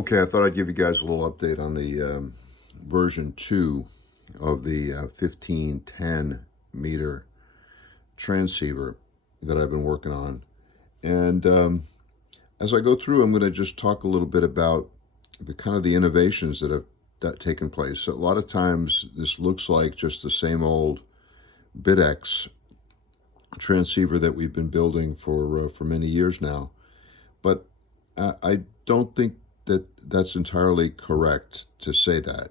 Okay, I thought I'd give you guys a little update on the version 2 of the 1510 meter transceiver that I've been working on. And as I go through, I'm going to just talk a little bit about the kind of the innovations that have taken place. A lot of times this looks like just the same old BitX transceiver that we've been building for many years now. But I don't think that that's entirely correct to say that,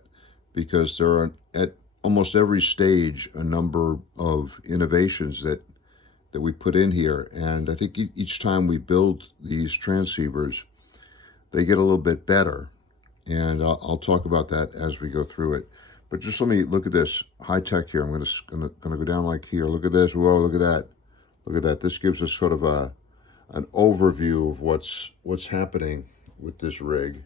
because there are at almost every stage a number of innovations that we put in here, and I think each time we build these transceivers, they get a little bit better, and I'll talk about that as we go through it. But just let me look at this high tech here. I'm going to go down like here. Look at this. Whoa! Look at that. Look at that. This gives us sort of an overview of what's happening with this rig.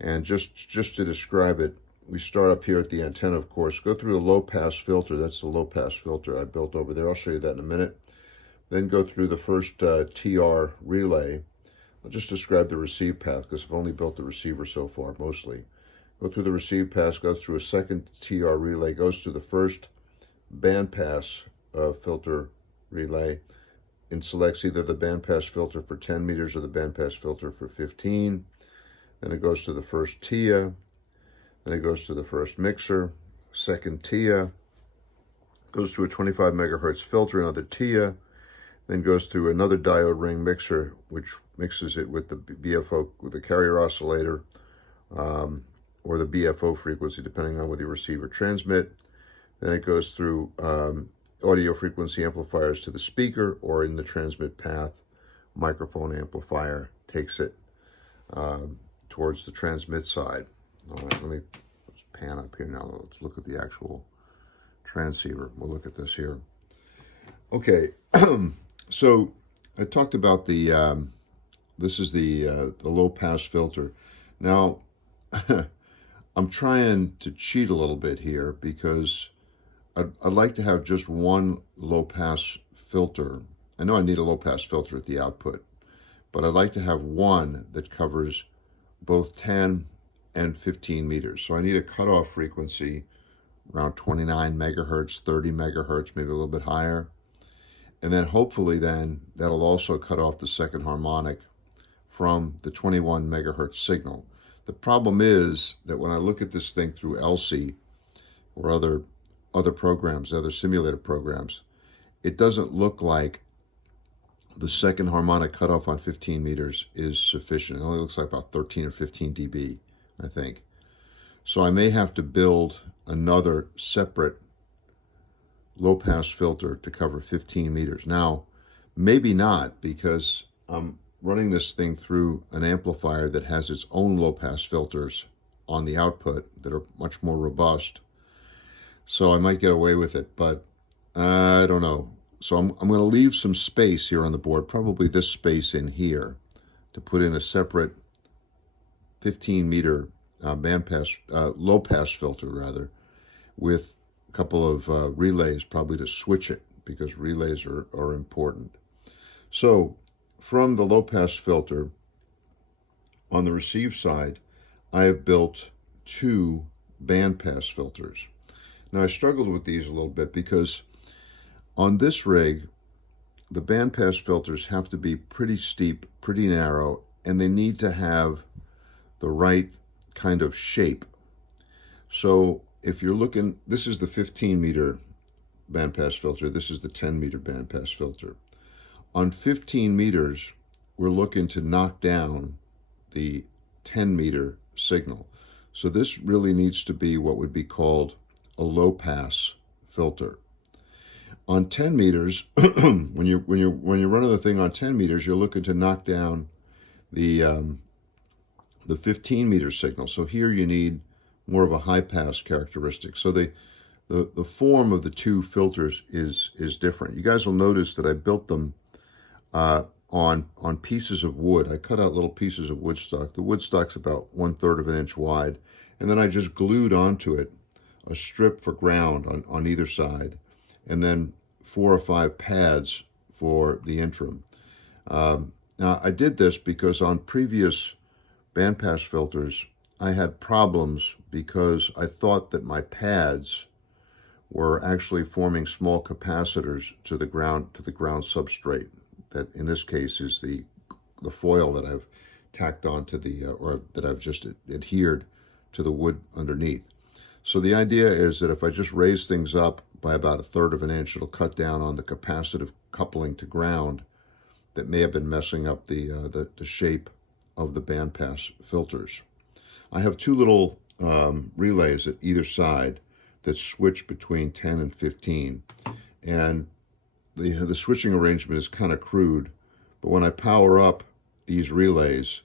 And just to describe it, we start up here at the antenna, of course, go through the low pass filter. That's the low pass filter I built over there. I'll show you that in a minute. Then go through the first TR relay. I'll just describe the receive path because I've only built the receiver so far, mostly. Go through the receive pass, go through a second TR relay, goes to the first band pass filter relay, and selects either the bandpass filter for 10 meters or the bandpass filter for 15. Then it goes to the first TIA. Then it goes to the first mixer, second TIA. Goes to a 25 megahertz filter, another TIA. Then goes through another diode ring mixer, which mixes it with the BFO, with the carrier oscillator, or the BFO frequency, depending on whether you receive or transmit. Then it goes through audio frequency amplifiers to the speaker, or in the transmit path, microphone amplifier takes it towards the transmit side. All right, let me pan up here now. Let's look at the actual transceiver. We'll look at this here. Okay, so I talked about the, this is the low pass filter. Now, I'm trying to cheat a little bit here because I'd like to have just one low-pass filter. I know I need a low-pass filter at the output, but I'd like to have one that covers both 10 and 15 meters. So I need a cutoff frequency around 29 megahertz, 30 megahertz, maybe a little bit higher. And then hopefully then that'll also cut off the second harmonic from the 21 megahertz signal. The problem is that when I look at this thing through ELSI or other programs, other simulator programs, it doesn't look like the second harmonic cutoff on 15 meters is sufficient. It only looks like about 13 or 15 dB, I think. So I may have to build another separate low-pass filter to cover 15 meters. Now, maybe not, because I'm running this thing through an amplifier that has its own low-pass filters on the output that are much more robust. So I might get away with it, but I don't know. So I'm going to leave some space here on the board, probably this space in here, to put in a separate 15 meter low pass filter rather, with a couple of relays probably to switch it, because relays are important. So from the low pass filter on the receive side, I have built two band pass filters. Now, I struggled with these a little bit because on this rig, the bandpass filters have to be pretty steep, pretty narrow, and they need to have the right kind of shape. So if you're looking, this is the 15 meter bandpass filter, this is the 10 meter bandpass filter. On 15 meters, we're looking to knock down the 10 meter signal. So this really needs to be what would be called a low pass filter. On 10 meters, when you're running the thing on 10 meters, you're looking to knock down the 15 meter signal. So here you need more of a high pass characteristic. So the form of the two filters is different. You guys will notice that I built them on pieces of wood. I cut out little pieces of wood stock. The wood stock's about 1/3 of an inch wide, and then I just glued onto it a strip for ground on either side, and then 4 or 5 pads for the interim. Now, I did this because on previous bandpass filters, I had problems because I thought that my pads were actually forming small capacitors to the ground substrate. That in this case is the foil that I've tacked onto the or that I've just adhered to the wood underneath. So the idea is that if I just raise things up by about 1/3 of an inch, it'll cut down on the capacitive coupling to ground that may have been messing up the shape of the bandpass filters. I have two little relays at either side that switch between 10 and 15, and the switching arrangement is kind of crude, but when I power up these relays,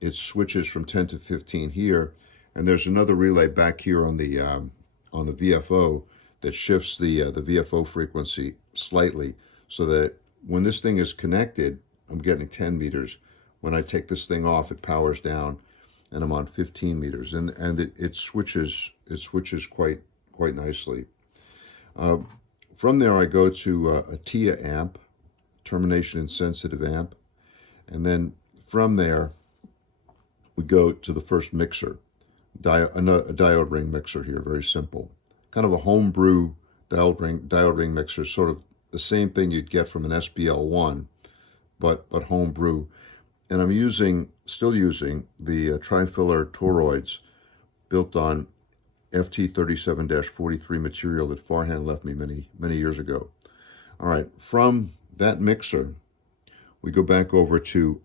it switches from 10 to 15 here, and there's another relay back here on the VFO that shifts the VFO frequency slightly, so that when this thing is connected, I'm getting 10 meters. When I take this thing off, it powers down, and I'm on 15 meters, and it switches quite nicely. From there, I go to a TIA amp, termination insensitive amp, and then from there, we go to the first mixer, a diode ring mixer here, very simple. Kind of a homebrew diode ring mixer, sort of the same thing you'd get from an SBL1, but homebrew. And I'm still using the tri-filler toroids built on FT37-43 material that Farhan left me many years ago. All right, from that mixer, we go back over to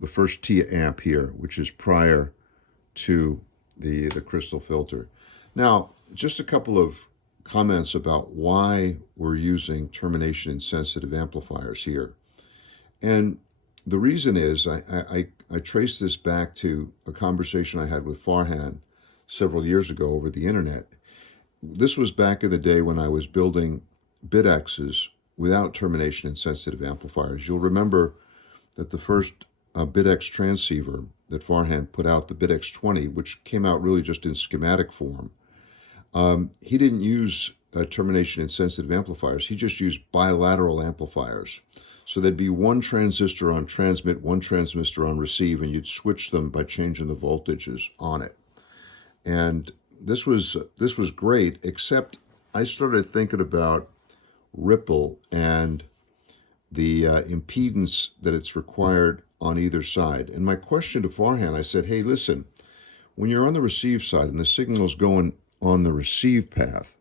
the first TIA amp here, which is prior to the crystal filter. Now, just a couple of comments about why we're using termination insensitive amplifiers here. And the reason is I trace this back to a conversation I had with Farhan several years ago over the internet. This was back in the day when I was building BitXs without termination insensitive amplifiers. You'll remember that the first BitX transceiver that Farhan put out, the BitX20, which came out really just in schematic form, he didn't use termination insensitive amplifiers. He just used bilateral amplifiers. So there'd be one transistor on transmit, one transistor on receive, and you'd switch them by changing the voltages on it. And this was great, except I started thinking about ripple and the impedance that it's required on either side. And my question to Farhan, I said, hey, listen, when you're on the receive side and the signal's going on the receive path,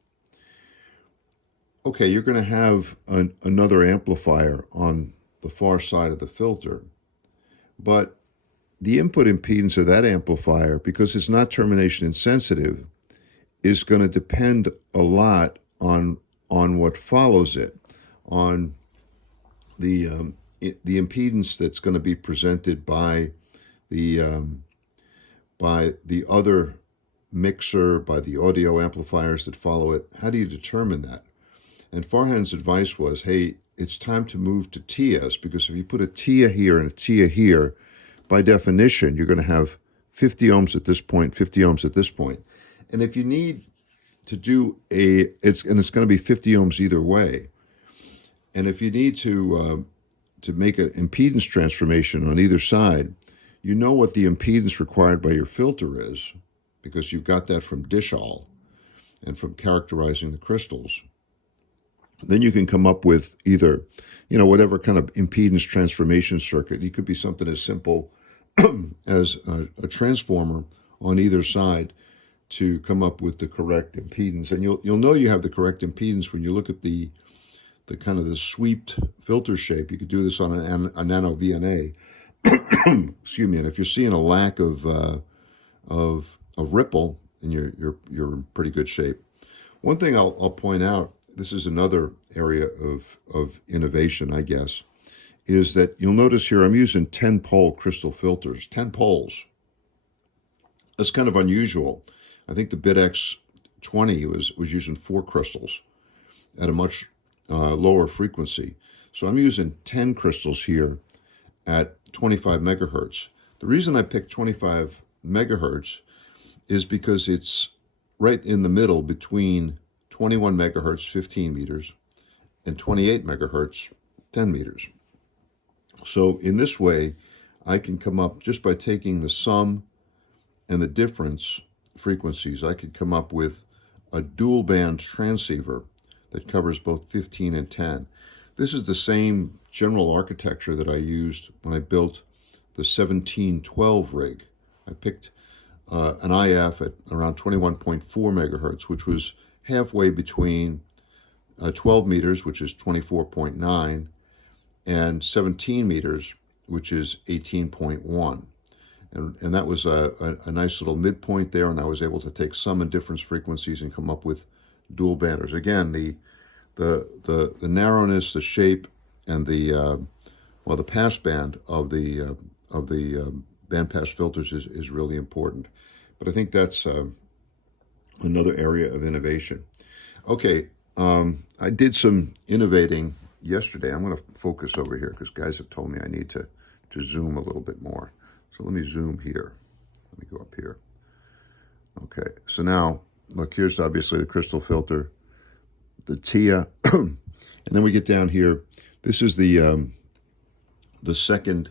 okay, you're going to have another amplifier on the far side of the filter, but the input impedance of that amplifier, because it's not termination insensitive, is going to depend a lot on what follows it, on the impedance that's going to be presented by the other mixer, by the audio amplifiers that follow it. How do you determine that? And Farhan's advice was, hey, it's time to move to TIAs, because if you put a TIA here and a TIA here, by definition, you're going to have 50 ohms at this point, 50 ohms at this point. And if you need to do it's going to be 50 ohms either way. And if you need to make an impedance transformation on either side, you know what the impedance required by your filter is, because you've got that from Dishall and from characterizing the crystals. Then you can come up with either, whatever kind of impedance transformation circuit. It could be something as simple as a transformer on either side to come up with the correct impedance. And you'll know you have the correct impedance when you look at the kind of the sweeped filter shape. You could do this on a nano VNA. Excuse me. And if you're seeing a lack of ripple, then you're in pretty good shape. One thing I'll point out, this is another area of innovation, I guess, is that you'll notice here I'm using 10-pole crystal filters, 10 poles. That's kind of unusual. I think the BitX20 was using 4 crystals at a much lower frequency. So I'm using 10 crystals here at 25 megahertz. The reason I picked 25 megahertz is because it's right in the middle between 21 megahertz, 15 meters, and 28 megahertz, 10 meters. So in this way, I can come up just by taking the sum and the difference frequencies, I could come up with a dual band transceiver that covers both 15 and 10. This is the same general architecture that I used when I built the 1712 rig. I picked an IF at around 21.4 megahertz, which was halfway between 12 meters, which is 24.9, and 17 meters, which is 18.1. And that was a nice little midpoint there, and I was able to take sum and difference frequencies and come up with dual banders. Again, the narrowness, the shape, and the pass band of the bandpass filters is really important. But I think that's another area of innovation. Okay, I did some innovating yesterday. I'm going to focus over here because guys have told me I need to zoom a little bit more. So let me zoom here. Let me go up here. Okay, so now, look, here's obviously the crystal filter, the TIA, and then we get down here. This is the second,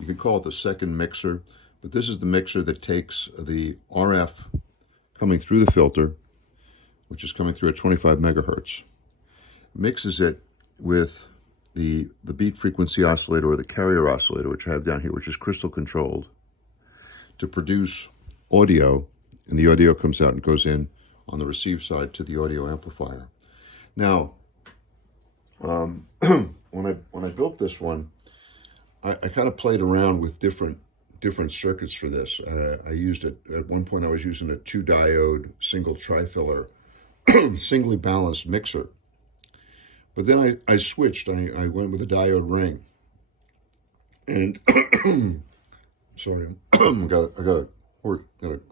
you could call it the second mixer, but this is the mixer that takes the RF coming through the filter, which is coming through at 25 megahertz, mixes it with the beat frequency oscillator or the carrier oscillator, which I have down here, which is crystal controlled, to produce audio, and the audio comes out and goes in on the receive side to the audio amplifier. Now, when I built this one, I kind of played around with different circuits for this. I used it at one point. I was using a 2-diode single trifiller, singly balanced mixer. But then I switched. I went with a diode ring, and sorry, I got a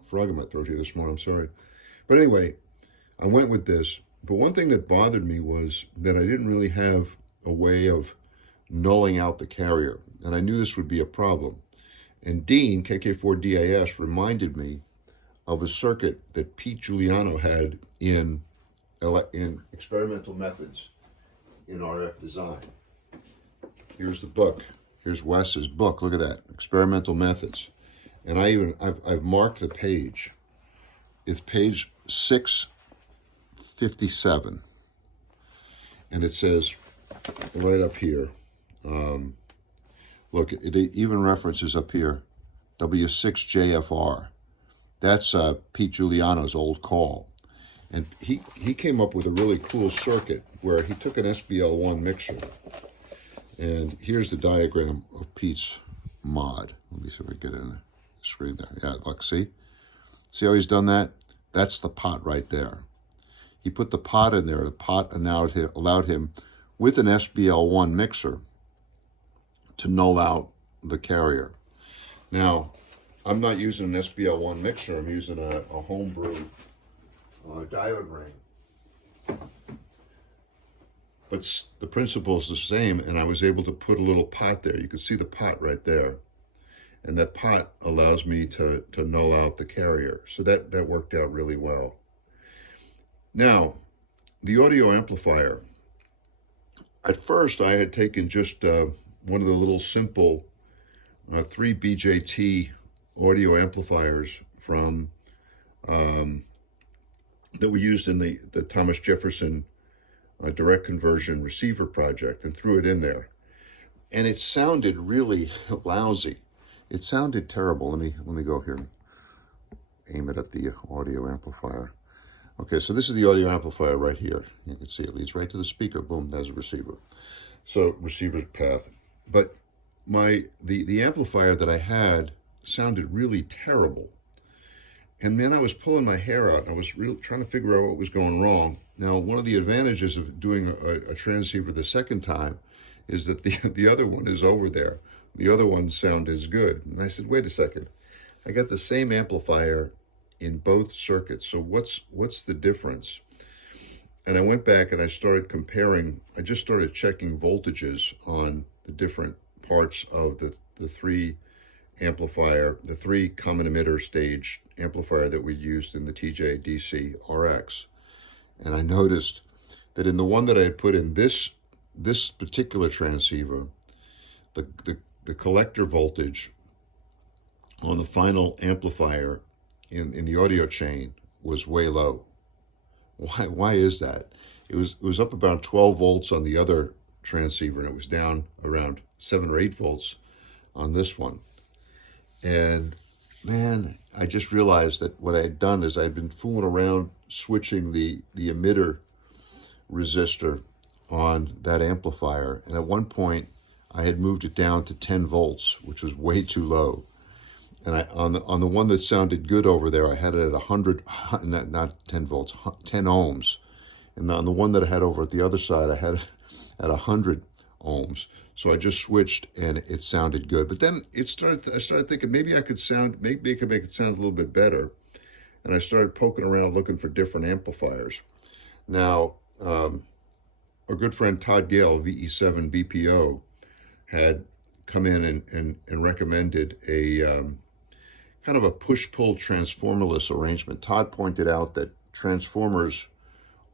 frog in my throat here this morning. I'm sorry, but anyway, I went with this. But one thing that bothered me was that I didn't really have a way of nulling out the carrier, and I knew this would be a problem. And Dean, KK4DAS, reminded me of a circuit that Pete Giuliano had in experimental methods in RF design. Here's the book. Here's Wes's book. Look at that, experimental methods. And I've marked the page. It's page 657, and it says right up here. Look, it even references up here W6JFR. That's Pete Giuliano's old call. And he came up with a really cool circuit where he took an SBL1 mixer. And here's the diagram of Pete's mod. Let me see if I get it in the screen there. Yeah, look, see? See how he's done that? That's the pot right there. He put the pot in there. The pot allowed him, with an SBL1 mixer, to null out the carrier. Now, I'm not using an SBL1 mixer. I'm using a homebrew diode ring. But the principle is the same, and I was able to put a little pot there. You can see the pot right there. And that pot allows me to null out the carrier. So that worked out really well. Now, the audio amplifier. At first, I had taken just one of the little simple 3 BJT audio amplifiers from that we used in the Thomas Jefferson direct conversion receiver project, and threw it in there. And it sounded really lousy. It sounded terrible. Let me go here and aim it at the audio amplifier. Okay, so this is the audio amplifier right here. You can see it leads right to the speaker. Boom, there's a receiver. So receiver path. But the amplifier that I had sounded really terrible. And man, I was pulling my hair out. I was really trying to figure out what was going wrong. Now, one of the advantages of doing a transceiver the second time is that the other one is over there. The other one's sound is good. And I said, wait a second. I got the same amplifier in both circuits. So what's the difference? And I went back and I started comparing. I just started checking voltages on the different parts of the 3 amplifier, the 3 common emitter stage amplifier that we used in the TJ-DC RX. And I noticed that in the one that I had put in this particular transceiver, the collector voltage on the final amplifier in the audio chain was way low. Why is that? It was up about 12 volts on the other transceiver, and it was down around 7 or 8 volts on this one. And man, I just realized that what I had done is I'd been fooling around switching the emitter resistor on that amplifier, and at one point I had moved it down to 10 volts, which was way too low. And on the one that sounded good over there, I had it at 100, not 10 volts, 10 ohms. And on the one that I had over at the other side, I had it at 100 ohms. So I just switched, and it sounded good. But then I started thinking maybe I could make it sound a little bit better. And I started poking around looking for different amplifiers. Now, our good friend Todd Gale, VE7 BPO, had come in and recommended a kind of a push-pull transformerless arrangement. Todd pointed out that transformers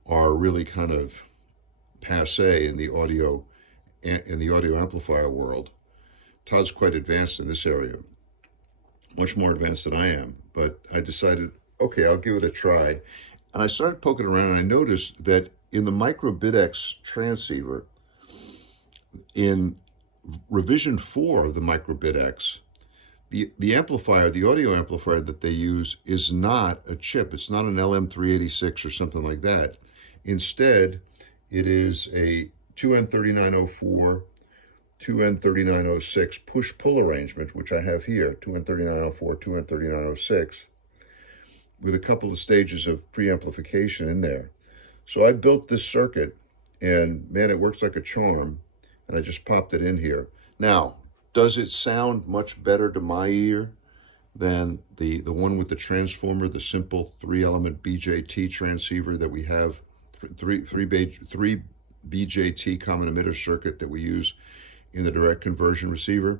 are really kind of passé in the audio amplifier world. Todd's quite advanced in this area, much more advanced than I am. But I decided, okay, I'll give it a try. And I started poking around, and I noticed that in the microBitX transceiver, in revision 4 of the microBitX, the amplifier, the audio amplifier that they use is not a chip. It's not an LM386 or something like that. Instead, it is a 2N3904, 2N3906 push-pull arrangement, which I have here, 2N3904, 2N3906, with a couple of stages of preamplification in there. So I built this circuit, and man, it works like a charm, and I just popped it in here. Now, does it sound much better to my ear than the one with the transformer, the simple 3-element BJT transceiver that we have, three BJT common emitter circuit that we use in the direct conversion receiver?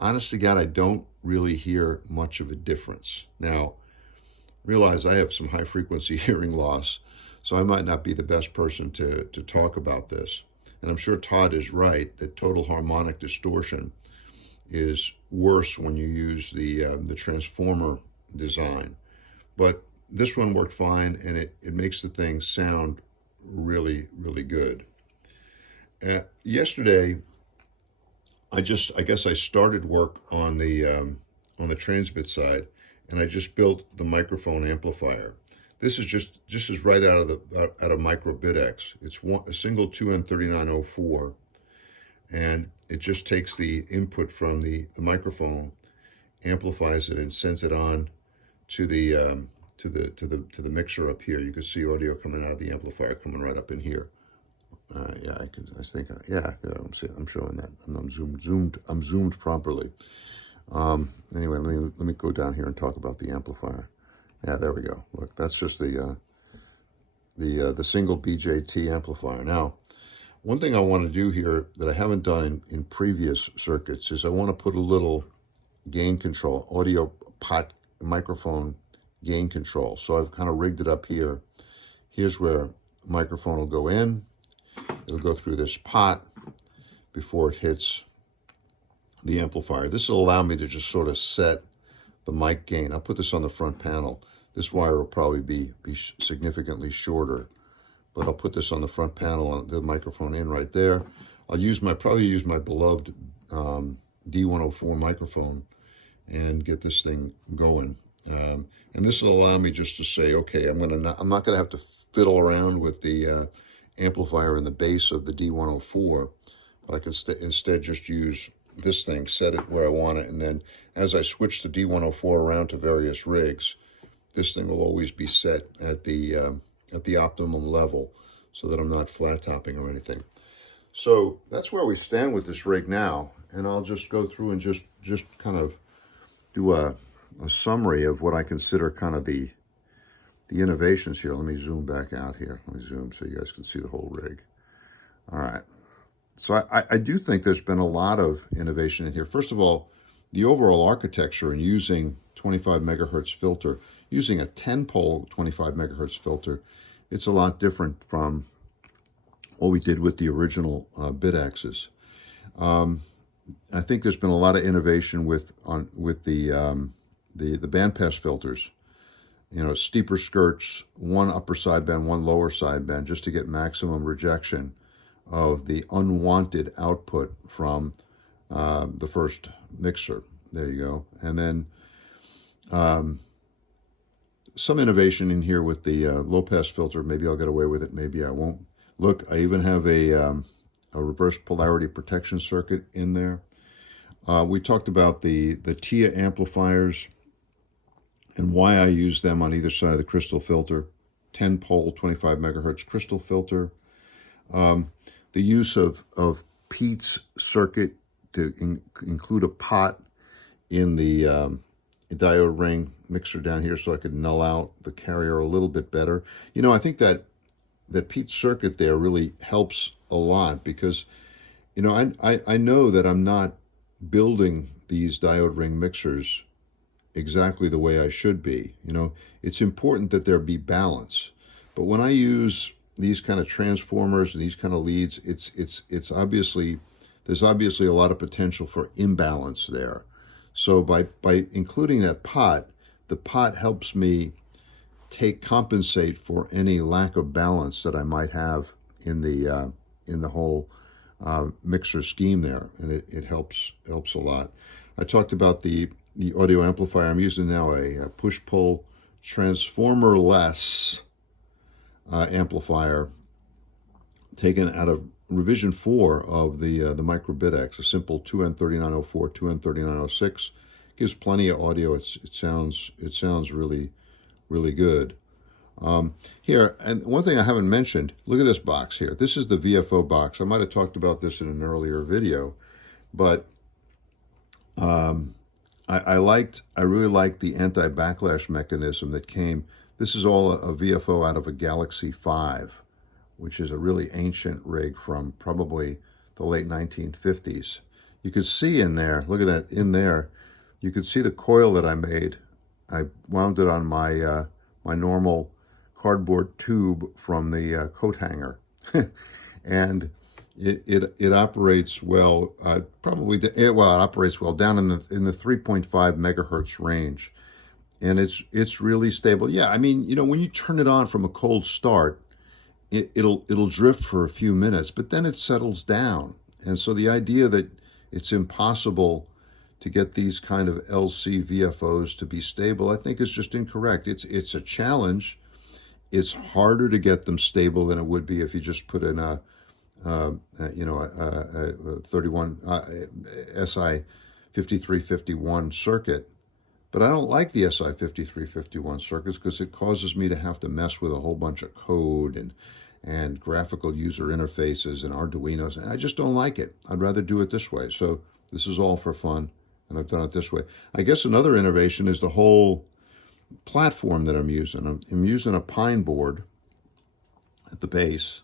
Honest to God, I don't really hear much of a difference. Now, realize I have some high frequency hearing loss, so I might not be the best person to talk about this. And I'm sure Todd is right that total harmonic distortion is worse when you use the transformer design. But this one worked fine, and it makes the thing sound really, really good. Yesterday, I guess I started work on the transmit side, and I just built the microphone amplifier. This is just as right out of microBitX. It's a single 2N3904, and it just takes the input from the microphone, amplifies it, and sends it on to the mixer up here. You can see audio coming out of the amplifier coming right up in here. Yeah, I'm showing that. I'm zoomed properly. Anyway, let me go down here and talk about the amplifier. Yeah, there we go. Look, that's just the single BJT amplifier. Now, one thing I want to do here that I haven't done in previous circuits is I want to put a little gain control, audio pot microphone gain control. So I've kind of rigged it up here. Here's where microphone will go in. It'll go through this pot before it hits the amplifier. This will allow me to just sort of set the mic gain. I'll put this on the front panel. This wire will probably be significantly shorter, but I'll put this on the front panel, on the microphone in right there. I'll probably use my beloved D104 microphone and get this thing going. And this will allow me just to say, okay, I'm not gonna have to fiddle around with the amplifier in the base of the D104, but I can instead just use this thing, set it where I want it, and then as I switch the D104 around to various rigs, this thing will always be set at the optimum level so that I'm not flat topping or anything. So that's where we stand with this rig now, and I'll just go through and just kind of do a summary of what I consider kind of the innovations here. Let me zoom back out here. Let me zoom so you guys can see the whole rig. All right. So I do think there's been a lot of innovation in here. First of all, the overall architecture and using 25 megahertz filter, using a 10-pole 25 megahertz filter, it's a lot different from what we did with the original BitXs. I think there's been a lot of innovation with the bandpass filters steeper skirts, one upper sideband, one lower sideband, just to get maximum rejection of the unwanted output from the first mixer. There you go. And then some innovation in here with the low-pass filter. Maybe I'll get away with it, maybe I won't. Look, I even have a reverse polarity protection circuit in there. We talked about the TIA amplifiers and why I use them on either side of the crystal filter. 10-pole, 25 megahertz crystal filter. The use of Pete's circuit to include a pot in the diode ring mixer down here so I could null out the carrier a little bit better. I think that Pete's circuit there really helps a lot because, I know that I'm not building these diode ring mixers exactly the way I should be. It's important that there be balance. But when I use these kind of transformers and these kind of leads, it's obviously, there's obviously a lot of potential for imbalance there. So by including that pot, the pot helps me compensate for any lack of balance that I might have in the whole mixer scheme there, and it helps a lot. I talked about the audio amplifier. I'm using now a push-pull transformer-less amplifier taken out of revision 4 of the MicroBitX, a simple 2N3904, 2N3906. Gives plenty of audio. It sounds really, really good. Here, and one thing I haven't mentioned, look at this box here. This is the VFO box. I might have talked about this in an earlier video, but I really liked the anti-backlash mechanism that came. This is all a VFO out of a Galaxy 5, which is a really ancient rig from probably the late 1950s. You could see in there, look at that, in there, you could see the coil that I made. I wound it on my my normal cardboard tube from the coat hanger. And it operates well, it operates well down in the 3.5 megahertz range. And it's really stable. Yeah, I mean, when you turn it on from a cold start, it'll drift for a few minutes, but then it settles down. And so the idea that it's impossible to get these kind of LC VFOs to be stable, I think is just incorrect. It's a challenge. It's harder to get them stable than it would be if you just put in a 31 SI 5351 circuit. But I don't like the SI 5351 circuits because it causes me to have to mess with a whole bunch of code and graphical user interfaces and Arduinos, and I just don't like it. I'd rather do it this way. So this is all for fun, and I've done it this way. I guess another innovation is the whole platform that I'm using. I'm using a pine board at the base,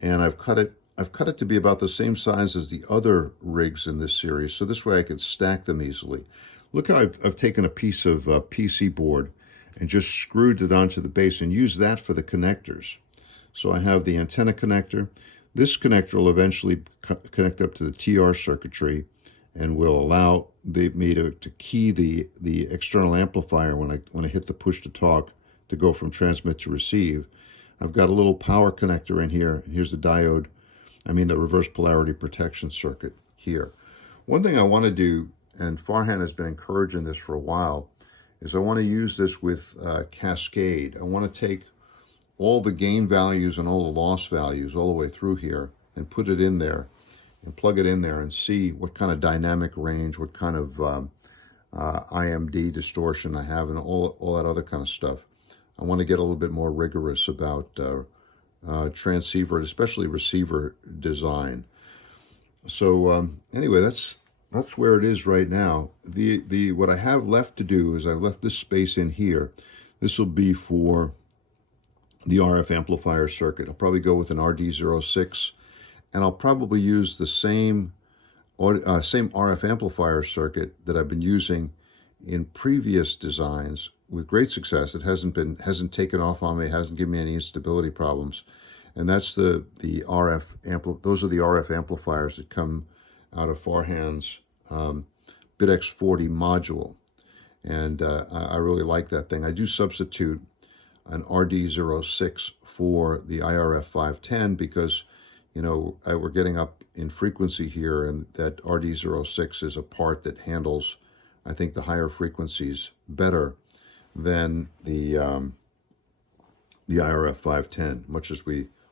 and I've cut it to be about the same size as the other rigs in this series, so this way I can stack them easily. Look how I've taken a piece of PC board and just screwed it onto the base and used that for the connectors. So I have the antenna connector. This connector will eventually connect up to the TR circuitry and will allow me to key the external amplifier when I hit the push to talk to go from transmit to receive. I've got a little power connector in here. Here's the diode, the reverse polarity protection circuit here. One thing I want to do, and Farhan has been encouraging this for a while, is I want to use this with Cascade. I want to take all the gain values and all the loss values all the way through here and put it in there and plug it in there and see what kind of dynamic range, what kind of IMD distortion I have and all that other kind of stuff. I want to get a little bit more rigorous about transceiver, especially receiver design. So anyway, that's where it is right now. What I have left to do is I've left this space in here. This will be for the RF amplifier circuit. I'll probably go with an RD06, and I'll probably use the same RF amplifier circuit that I've been using in previous designs with great success. It hasn't taken off on me, hasn't given me any instability problems, and that's the RF those are the RF amplifiers that come out of Farhan's BitX40 module. And I really like that thing. I do substitute an RD06 for the IRF 510 because, you know, we're getting up in frequency here, and that RD06 is a part that handles, I think, the higher frequencies better than the IRF 510, much as we